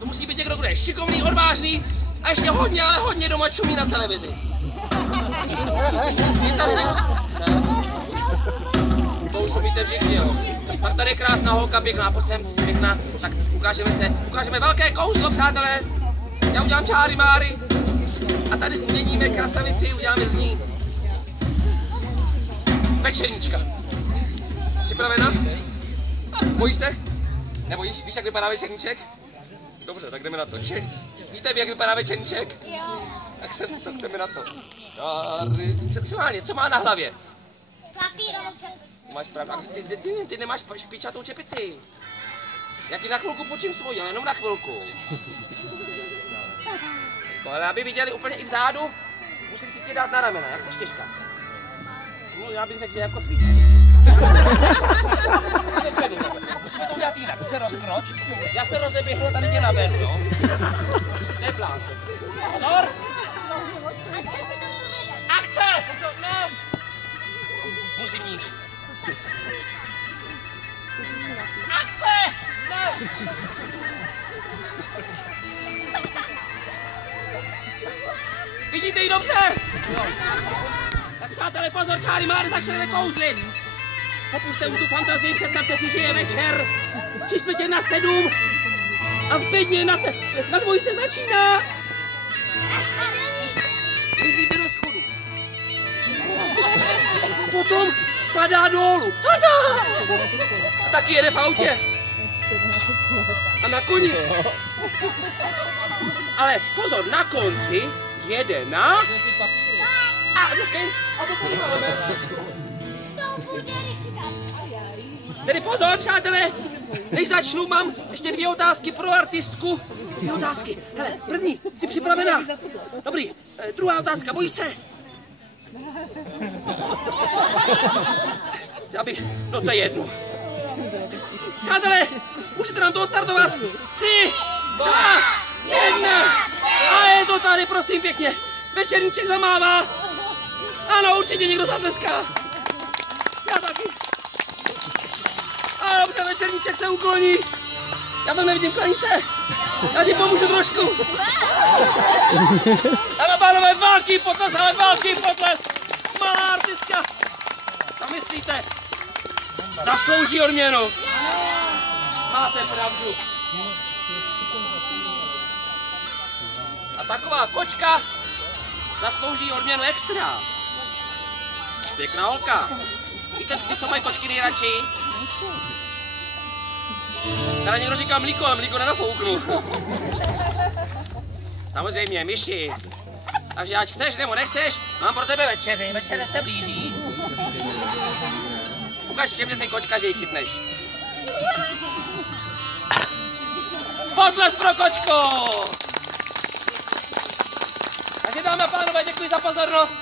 To musí být někdo, kdo je šikovný, odvážný a ještě hodně, ale hodně doma čumí na televizi. Je tady někdo? Ne. To už umíte všichni, jo. Pak tady je krásná holka, pěkná, pojď sem, ty jsi pěkná. Tak ukážeme velké kouzlo, přátelé. Já udělám čáry máry. A tady změníme krasavici, uděláme z ní večerníčka. Připravena? Bojíš se? Nebojíš? Víš, jak vypadá večerníček? Dobře, tak jdeme na to. Víte, jak vypadá večerníček? Jo. Tak jdeme na to. Sexuálně, co má na hlavě? Papírovou čepici. Máš pravdu. Ty nemáš špičatou čepici. Já ti na chvilku počím svoji, ale jenom na chvilku. Ale aby viděli úplně i vzadu, musím si tě dát na ramena. Jak seš těžká? No, já bych řekl, že jako svítí. Musíme to udělat jinak. Ty se rozkroč, já se rozeběhnu a tady tě naberu, jo? To je plán. Pozor! Akce! Ne! Musím níž. Akce! Ne! Vidíte ji dobře? Tak přátelé, pozor, čáry máry, začneme kouzlit. Popuste už tu fantazii, představte si, že je večer. 6:45 a v bedně na dvojice začíná. Nejdříve do schodu. Potom padá dolů. Haza! A taky jede v autě. A na koni. Ale pozor, na konci jede na... A to koni máme. Tedy pozor, přátelé, než začnu, mám ještě 2 otázky pro artistku. 2 otázky. Hele, první, jsi připravená? Dobrý, druhá otázka, bojíš se? No to je jedno. Přátelé, můžete nám to startovat? 3, 2, 1. A je to tady, prosím pěkně. Večerníček zamává. Ano, určitě někdo zatleská. Já taky. A dobře, večerníček se ukloní. Já to nevidím, kloní se. Já ti pomůžu trošku. Dáme pánové, velký potles, ale velký potles. Malá artistka. Co myslíte? Zaslouží odměnu. Máte pravdu. A taková kočka zaslouží odměnu extra. Pěkná holka. Víte, co mají kočky nejradši? Teda někdo říká mlíko, ale mlíko nenafouknu. Samozřejmě, myši. Takže ať chceš nebo nechceš, mám pro tebe večeři. Večeře se blíží. Ukaž všem, si kočka, že ji chytneš. Potles pro kočku! Takže dámy a pánové, děkuji za pozornost.